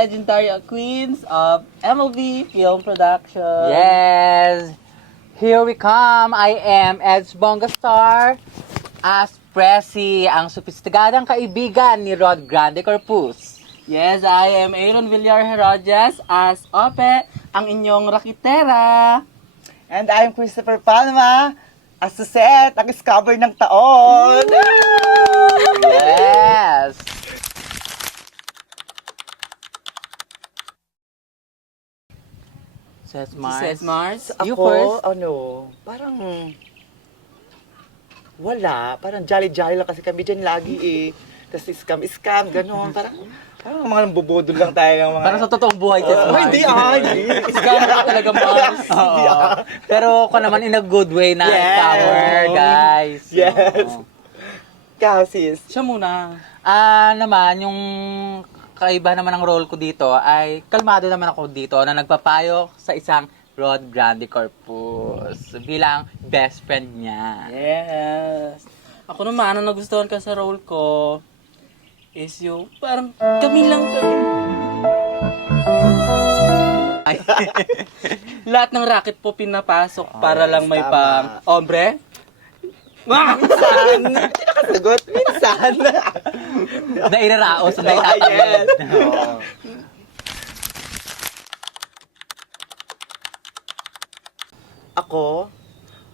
legendary queens of MLB Film Production. Yes! Here we come. I am Eds Bongastar as Presi, ang sopistigadang kaibigan ni Rod Grande Corpus. Yes, I am Aaron Villar Herodias as Ope, ang inyong rakitera. And I'm Christopher Palma, as Suset, ang discover ng taon. Yes! Says Mars. Says Mars. You Ako, first. parang wala. Parang jolly-jolly lang kasi kami dyan lagi eh. Tapos scam, gano'n. Parang mga bubudol lang tayo ng mga... Parang sa totoong buhay, Says Mars. hindi. Scam ka talaga, Mars. Oo. Pero ko naman in a good way na cover, guys. Yes. Oo. Ikaw, sis. Siya muna. Naman, yung kaiba naman ng role ko dito ay kalmado naman ako dito na nagpapayo sa isang Rod Grande Corpus bilang best friend niya. Yes. Ako naman, ang nagustuhan ka sa role ko is yung parang kami lang kami. Ay, Lahat ng racket po pinapasok para lang may tama. pang ombre. Minsan. Hindi nakasagot. Minsan. nairaraos, Yes. naitatawid. Oo. Ako,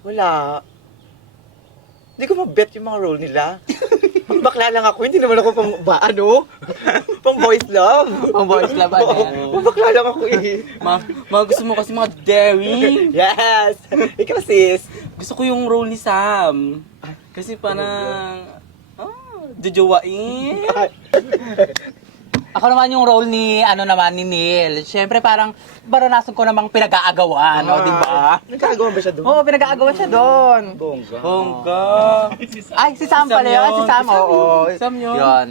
wala. Hindi ko mabet yung mga role nila. Ang bakla lang ako, hindi naman ako pang boys love. Ang boys love, ano yan? Pang bakla lang ako eh. Mga gusto mo kasi mga daring. Yes! Ikaw sis. Gusto ko yung role ni Sam. Kasi parang jujuwain. Ako naman yung role ni ni Neil. Siyempre parang baranasan ko namang pinag-aagawan, no, di ba? Nagkagawa ba siya doon? Oo, pinag-aagawan siya doon. Bongga. Bongga. Ay, si Sam pala yun. Si Sam, oo. Si Sam yun. Yun.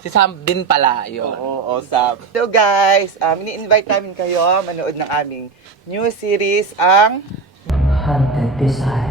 Si Sam din pala, yun. Oo, Sam. So guys, ini-invite namin kayo manood ng aming new series, ang Haunted Desire.